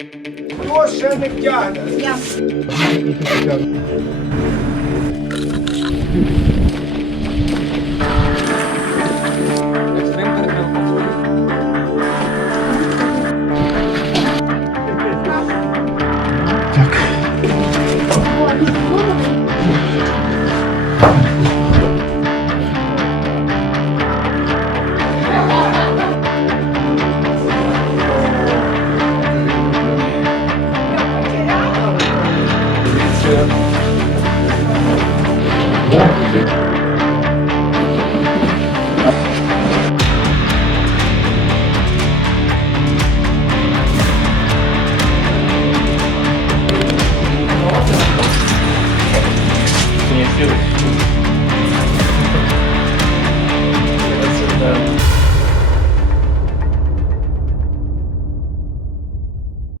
Хто ще не втягне? Я. Так. Не сделать.